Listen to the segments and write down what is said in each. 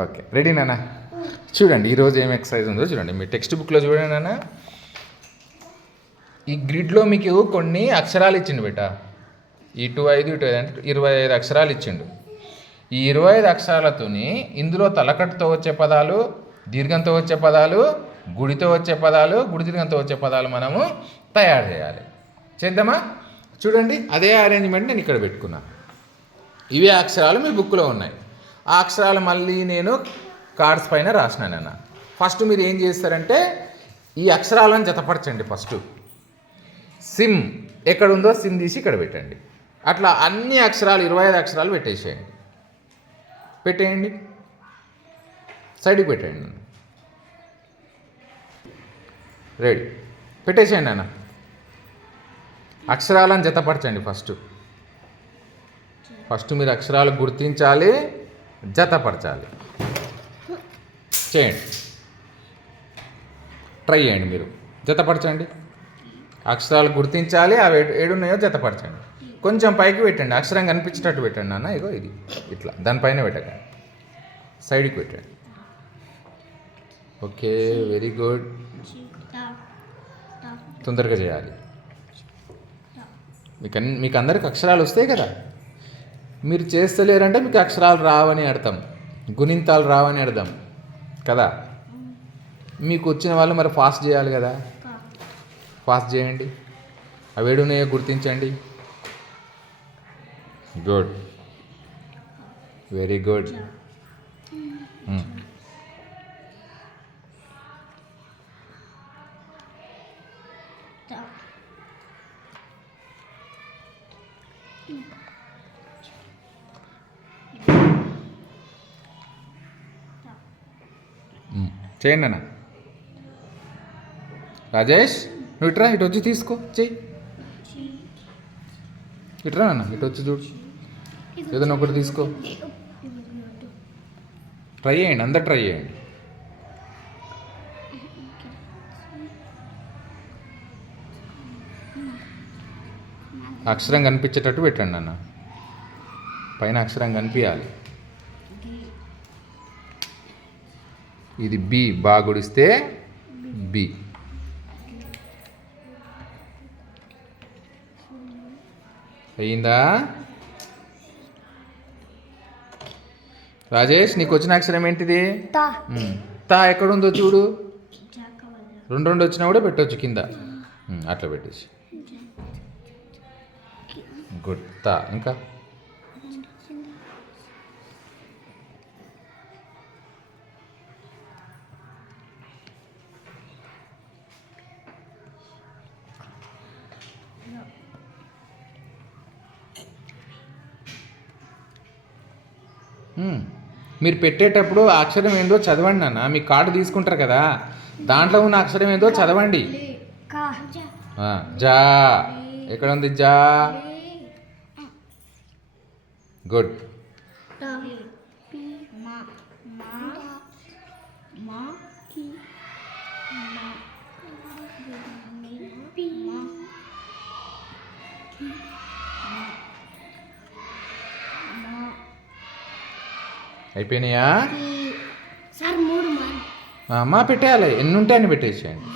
Okay. Ready నాన్న? చూడండి ఈరోజు ఏం ఎక్సర్సైజ్ ఉందో చూడండి. మీ టెక్స్ట్ బుక్లో చూడండి నాన్న. ఈ గ్రిడ్లో మీకు కొన్ని అక్షరాలు ఇచ్చిండు బేట ఇటు ఐదు ఇటు ఐదు అంటే ఇరవై ఐదు అక్షరాలు ఇచ్చిండు. ఈ ఇరవై ఐదు అక్షరాలతోని ఇందులో తలకట్టుతో వచ్చే పదాలు దీర్ఘంతో వచ్చే పదాలు గుడితో వచ్చే పదాలు గుడి దీర్ఘంతో వచ్చే పదాలు మనము తయారు చేయాలి. చేద్దామా? చూడండి అదే అరేంజ్మెంట్ నేను ఇక్కడ పెట్టుకున్నా. ఇవే అక్షరాలు మీ బుక్లో ఉన్నాయి. ఆ అక్షరాలు మళ్ళీ నేను కార్డ్స్ పైన రాసినాను అన్న. ఫస్ట్ మీరు ఏం చేస్తారంటే ఈ అక్షరాలను జతపరచండి ఫస్ట్. సిమ్ ఎక్కడ ఉందో సిమ్ తీసి ఇక్కడ పెట్టండి. అట్లా అన్ని అక్షరాలు ఇరవై ఐదు అక్షరాలు పెట్టేసేయండి. పెట్టేయండి. సైడ్కి పెట్టేయండి. రెడీ. పెట్టేసేయండి అన్న. అక్షరాలను జతపరచండి ఫస్ట్. ఫస్ట్ మీరు అక్షరాలు గుర్తించాలి. జతపరచాలి. చేయండి. ట్రై చేయండి మీరు. జతపరచండి. అక్షరాలు గుర్తించాలి అవి ఏడున్నాయో జతపరచండి. కొంచెం పైకి పెట్టండి. అక్షరం కనిపించేటట్టు పెట్టండి. నాన్న ఇగో ఇది. ఇట్లా. దానిపైన పెట్టకండి. సైడ్కి పెట్టండి. Okay very good. తొందరగా చేయాలి. మీకు అన్ని మీకు అందరికి అక్షరాలు వస్తాయి కదా? మీరు చేస్తలేరంటే మీకు అక్షరాలు రావని అర్థం గుణింతాలు రావని అర్థం కదా? మీకు వచ్చిన వాళ్ళు మరి ఫాస్ట్ చేయాలి కదా? ఫాస్ట్ చేయండి. అవి ఏడున్నాయో గుర్తించండి. గుడ్ వెరీ గుడ్ చేయండి అన్న. రాజేష్ నువ్వు ఇట్రా ఇటు వచ్చి తీసుకో చెయ్యి ఇట్రా అన్న ఇటు వచ్చి చూడు. ఏదైనా ఒకటి తీసుకో. ట్రై చేయండి అందరు ట్రై చేయండి. అక్షరం కనిపించేటట్టు పెట్టండి అన్న. పైన అక్షరం కనిపించాలి. ఇది బి బాగా గుడిస్తే బి. అయ్యిందా? రాజేష్ నీకు వచ్చిన అక్షరం ఏంటిది? తా. ఎక్కడుందో చూడు. రెండు రెండు వచ్చినా కూడా పెట్టవచ్చు కింద. అట్లా పెట్టేసి. గుడ్. తా ఇంకా? మీరు పెట్టేటప్పుడు అక్షరం ఏందో చదవండి నాన్న. మీ కార్డు తీసుకుంటారు కదా. దాంట్లో ఉన్న అక్షరం ఏందో చదవండి. జా. ఎక్కడ ఉంది జా? గుడ్. Thank you. మా మా మా మా మా అయిపోయినాయా అమ్మా పెట్టేయాలి. ఎన్ని ఉంటే అన్ని పెట్టేసేయండి.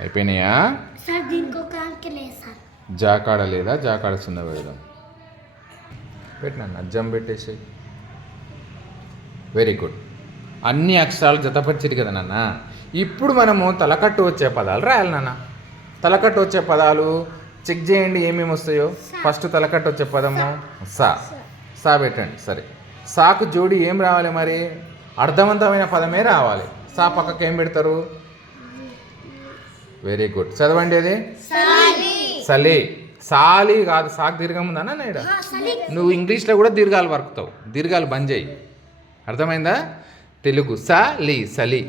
అయిపోయినాయి? అంకె లేదు సార్. జా కాడ లేదా? జా కాడ సున్నా పెడదాం పెట్టినా అజ్జం పెట్టేసి వెరీ గుడ్ అన్ని అక్షరాలు జతపరిచిరు కదా నాన్న. ఇప్పుడు మనము తలకట్టు వచ్చే పదాలు రాయాలి నాన్న. తలకట్టు వచ్చే పదాలు చెక్ చేయండి ఏమేమి వస్తాయో. ఫస్ట్ తలకట్టు వచ్చే పదము సా. సా. పెట్టండి సరే. సాకు జోడి ఏం రావాలి మరి? అర్థవంతమైన పదమే రావాలి. సా పక్కకి ఏం పెడతారు? Very good. చదవండి అది. సలి. సాలి. కాదు సాకు దీర్ఘం ఉందన్నా నేడ నువ్వు ఇంగ్లీష్లో కూడా దీర్ఘాలు వరుకుతావు. దీర్ఘాలు బంద్ చేయి. అర్థమైందా? తెలుగు స లి సలి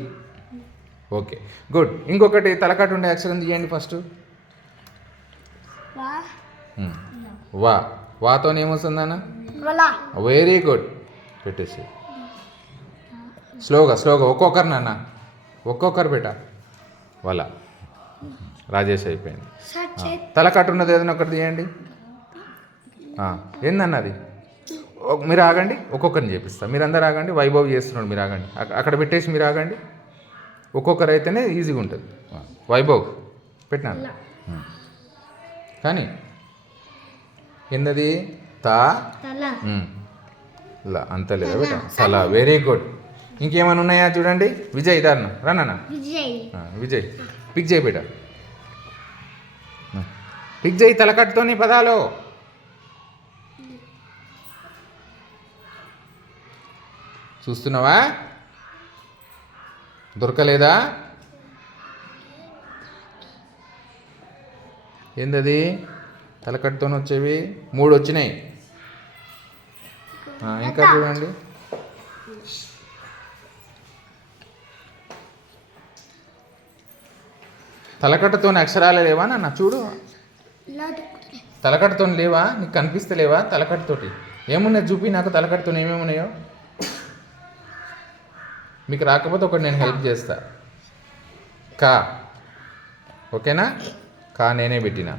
ఓకే గుడ్. ఇంకొకటి తలకట్టు ఉండే అక్షరం తీయండి ఫస్ట్. వా. వాతో ఏమొస్తుందన్న? వలా. Very good. పెట్టేసి. స్లోగా స్లోగా ఒక్కొక్కరు నాన్న. ఒక్కొక్కరు బేట వాళ్ళ రాజేష్ అయిపోయింది. సార్ ఆ, చేతి తల కట్టు ఉన్నది ఏదైనా ఒకటి తీయండి. ఏందన్నది మీరు ఆగండి ఒక్కొక్కరిని చేపిస్తా. మీరు అందరు ఆగండి వైభవ్ చేస్తున్నాడు మీరు ఆగండి. అక్క- అక్కడ పెట్టేసి మీరు ఆగండి. ఒక్కొక్కరు అయితేనే ఈజీగా ఉంటుంది. వైభవ్ పెట్టినాను. కానీ ఏందది? తా. లా అంత లేదా. బేట చాలా వెరీ గుడ్. ఇంకేమైనా ఉన్నాయా చూడండి? విజయ్ ఇదారణ రానా విజయ్. విజయ్. పిక్ చేయి బేట. పిక్ చేయి తలకట్టుతోని పదాలు. చూస్తున్నావా? దొరకలేదా? ఏందది? తలకట్టుతోని వచ్చేవి? మూడు వచ్చినాయి. ఇంకా చూడండి. తలకట్టుతోని అక్షరాలే లేవా నాన్న? చూడు. తలకట్టుతో లేవా? నీకు కనిపిస్తలేవా తలకట్టుతోటి? ఏమున్నాయి? చూపి నాకు తలకట్టుతో ఏమేమి ఉన్నాయో మీకు రాకపోతే ఒకటి నేను హెల్ప్ చేస్తా. కా. ఓకేనా? కా నేనే పెట్టిన.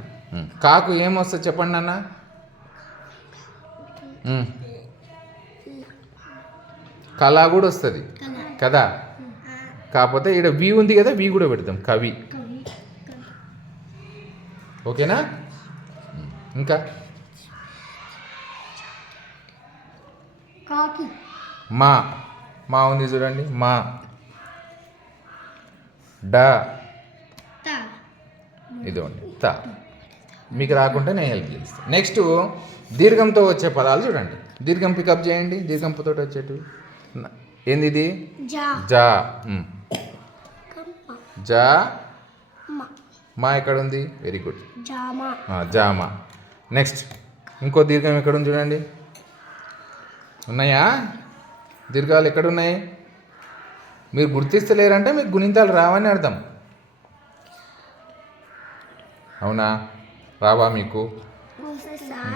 కాకు ఏమొస్తుంది చెప్పండి నాన్న. ఉం. కళ కూడా వస్తుంది. కదా కదా? కాకపోతే ఇక్కడ వి ఉంది కదా వి కూడా పెడతాం కవి. కవి. ఓకేనా. ఇంకా? మా. మా ఉంది చూడండి మా. డా. ఇదిగోండి త. మీకు రాకుంటే నేను హెల్ప్ చేస్తాను నెక్స్ట్ దీర్ఘంతో వచ్చే పదాలు చూడండి. దీర్ఘం పికప్ చేయండి దీర్ఘంతో వచ్చేటివి. ఏంది ఇది? జా. జా. మ. ఎక్కడ ఉంది వెరీ గుడ్ జామ జామా నెక్స్ట్ ఇంకో దీర్ఘం ఎక్కడ ఉంది చూడండి. ఉన్నాయా? దీర్ఘాలు ఎక్కడ ఉన్నాయి మీరు గుర్తిస్తలేరంటే మీకు గుణింతాలు రావని అర్థం. అవునా? రావా మీకు?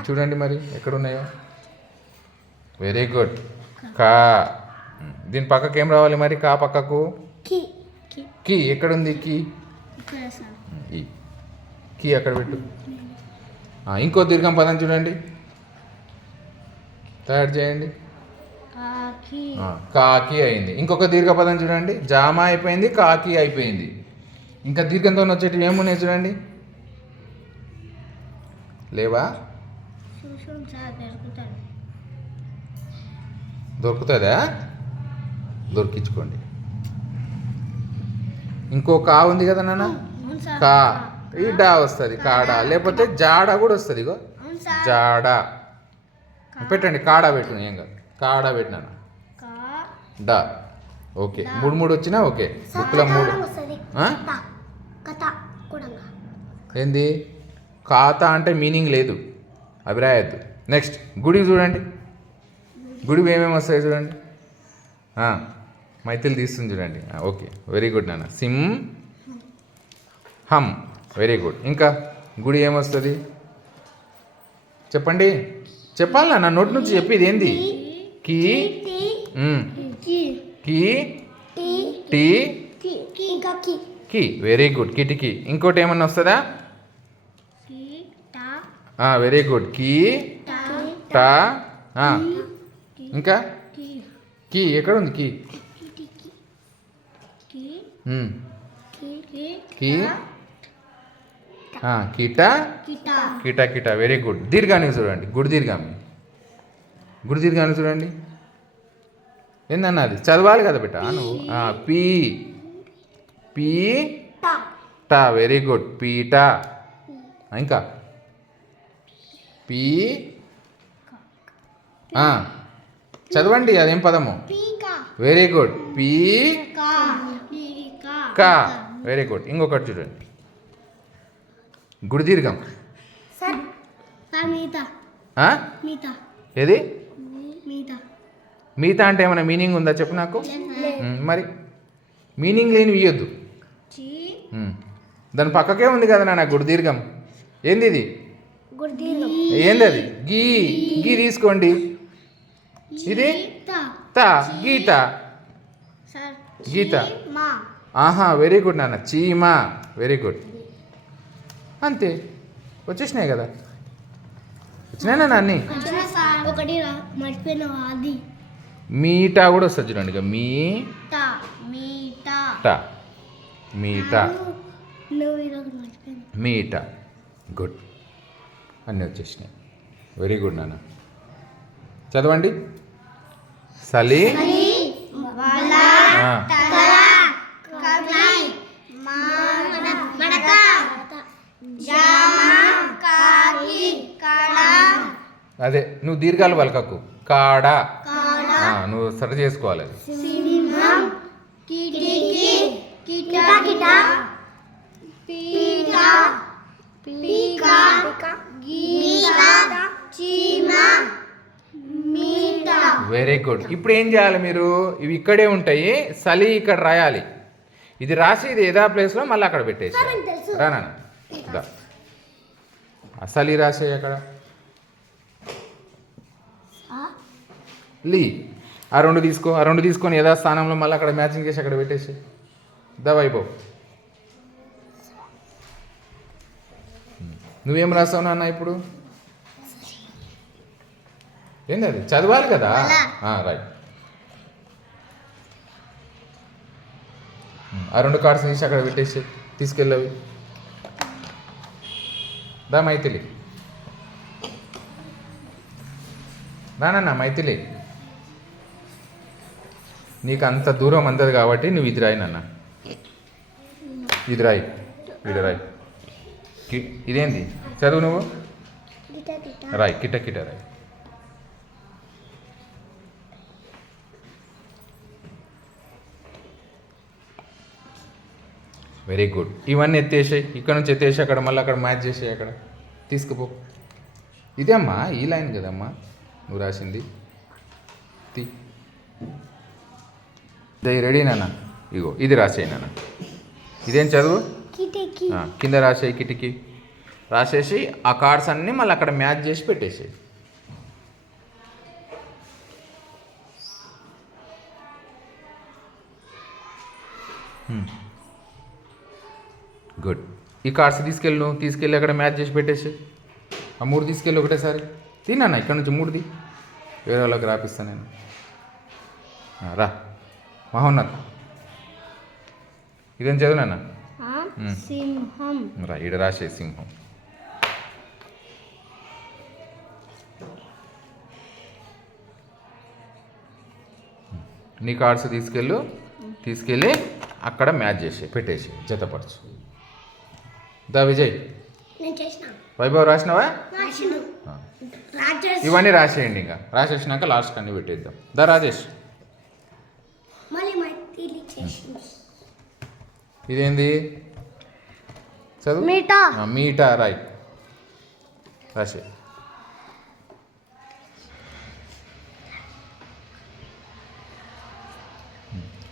చూడండి మరి ఎక్కడ ఉన్నాయో వెరీ గుడ్ కా. దీని పక్కకి ఏం రావాలి మరి? కా పక్కకు? కి. ఎక్కడుంది కీ? కీ అక్కడ పెట్టు. ఆ, ఇంకో దీర్ఘం పదం చూడండి. తయారు చేయండి. కాకి. అయింది. ఇంకొక దీర్ఘ పదం చూడండి. జామ అయిపోయింది కాకి అయిపోయింది. ఇంకా దీర్ఘంతో వచ్చేటివి ఏమున్నాయి చూడండి? లేవా? దొరుకుతుందా? దొరికించుకోండి. ఇంకో కా ఉంది కదా నాన్న? కా. ఈ డా వస్తుంది కాడ. లేకపోతే జాడ కూడా వస్తుంది ఇగో. జాడ. పెట్టండి కాడ పెట్టు ఏం కాదు. కాడ పెట్టినాను? డా. ఓకే. మూడు మూడు వచ్చినా? ఓకే. బుక్లో మూడు? ఏంది? ఖాతా అంటే మీనింగ్ లేదు. అభిరాయద్దు నెక్స్ట్. గుడి చూడండి. గుడి ఏమేమి వస్తాయి చూడండి. మైథిలి తీస్తుంది చూడండి. ఓకే. వెరీ గుడ్ నాన్న. సిమ్ హమ్ వెరీ గుడ్. ఇంకా గుడి ఏమొస్తుంది? చెప్పండి. చెప్పాలి నా నోటి నుంచి చెప్పేది ఏంది? కీ కి టీ కి వెరీ గుడ్ కిటికీ ఇంకోటి ఏమన్నా వస్తుందా? వెరీ గుడ్ కీ టా ఇంకా? కి ఎక్కడ ఉంది కీ? కి కిటా కీట కీట వెరీ గుడ్ దీర్ఘాన్ని చూడండి. గుడి దీర్ఘాన్ని గుడి దీర్ఘాన్ని చూడండి. ఏందన్నా అది చదవాలి కదా బిడ్డ. నువ్వు. పీ. పీ. టా. టా. వెరీ గుడ్ పీట ఇంకా. పీ. చదవండి అదేం పదము? వెరీ గుడ్ పీ. కా. వెరీ గుడ్ ఇంకొకటి చూడండి. గుడి దీర్ఘం సార్. సార్ మీత. ఆ? మీత. ఏది? మిగతా అంటే ఏమైనా మీనింగ్ ఉందా చెప్పు నాకు? మరి మీనింగ్ లేని ఇయ్యొద్దు. దాని పక్కకే ఉంది కదా నాన్న గుడి దీర్ఘం. ఏంది ఇది? ఏంది అది? గీ. గీ తీసుకోండి. ఇది? తా. గీత. గీత. ఆహా వెరీ గుడ్ నాన్న. చీమా. Very good. అంతే. వచ్చేసినాయి కదా. వచ్చినాయి నాన్న అన్నీ? ఒకటి రా మర్చిపోయినావా అది మీటా కూడా వస్తుంది చూడండి మీ మీటా. టా. మీటా. మర్చిపోయినా. మీటా. గుడ్. అన్నీ వచ్చేసినాయి. వెరీ గుడ్ నాన్న. చదవండి. సలి ఆ, మడక జామ కాకి కడ అదే నువ్వు దీర్ఘాలు పలకకు. కాడ. ఆ, నువ్వు సరి చేసుకోవాలి వెరీ గుడ్ ఇప్పుడు ఏం చేయాలి మీరు? ఇవి ఇక్కడే ఉంటాయి. సలి ఇక్కడ రాయాలి. ఇది రాసి ఇది ఏదా ప్లేస్లో మళ్ళీ అక్కడ పెట్టేసి. రానా సలి రాసే అక్కడ. లీ. ఆ రెండు తీసుకో ఆ రెండు తీసుకొని యథా స్థానంలో మళ్ళీ అక్కడ మ్యాచింగ్ చేసి అక్కడ పెట్టేసి. దా వైభవ్ నువ్వేం రాసావు నాన్న ఇప్పుడు? ఏంది అది చదవాలి కదా? రైట్ ఆ రెండు కార్డ్స్ తీసి అక్కడ పెట్టేసి తీసుకెళ్ళవి. దా మైథిలి. రానన్నా మైథిలి. నీకు అంత దూరం అందదు కాబట్టి నువ్వు ఇది రాయి నాన్న. ఇది రాయి ఇది రాయి కి- ఇదేంది? చదువు నువ్వు? కిట రాయి కిట కిట రాయి. Very good. ఇవన్నీ ఎత్తేసాయి. ఇక్కడ నుంచి ఎత్తేసి అక్కడ మళ్ళీ అక్కడ మ్యాచ్ చేసాయి అక్కడ. తీసుకుపో. ఇదే అమ్మా ఈ లైన్ కదమ్మా? నువ్వు రాసింది. దై రెడీ నాన్న? ఇగో ఇది రాసేయి నాన్న. ఇదేం చదువు? కింద రాసేయి కిటికీ. రాసేసి ఆ కార్డ్స్ అన్నీ మళ్ళీ అక్కడ మ్యాచ్ చేసి పెట్టేసేయి. గుడ్ ఈ కార్డ్స్ తీసుకెళ్ళి నువ్వు. తీసుకెళ్ళి అక్కడ మ్యాచ్ చేసి పెట్టేసి ఆ మూడు తీసుకెళ్ళి ఒకటేసారి. తిన్నా ఇక్కడ నుంచి మూడుది వేరే వాళ్ళకి రాపిస్తాను నేను. రా. మహోన్నత్. ఇదేం చదువు నాన్న. సింహం. రా ఈడ రాసే సింహం. నీ కార్డ్స్ తీసుకెళ్ళు తీసుకెళ్ళి అక్కడ మ్యాచ్ చేసి పెట్టేసి జతపరచు. దా విజయ్. వైభవ్ రాసినావా? ఇవన్నీ రాసేయండి ఇంకా. రాసేసినాక లాస్ట్ అన్ని పెట్టేద్దాం. దా రాజేష్. ఇదేంది? చదువు? మీటా. మీటా రైట్ రాసే.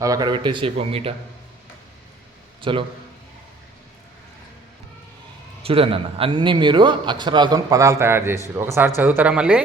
అవి అక్కడ పెట్టేసి పో మీటా. చలో. చూడండి అన్న అన్నీ మీరు అక్షరాలతో పదాలు తయారు చేసారు ఒకసారి చదువుతారా మళ్ళీ?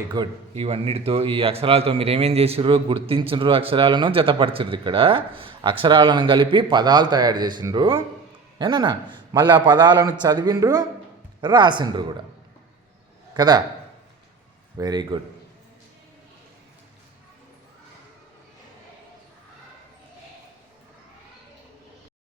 Very good. ఇవన్నిటితో ఈ అక్షరాలతో మీరు ఏమేం చేసిర్రు? గుర్తించిండ్రు అక్షరాలను జతపరిచిండ్రు ఇక్కడ. అక్షరాలను కలిపి పదాలు తయారు చేసిండ్రు ఏనా మళ్ళీ ఆ పదాలను చదివిండ్రు రాసిండ్రు కూడా. కదా? Very good.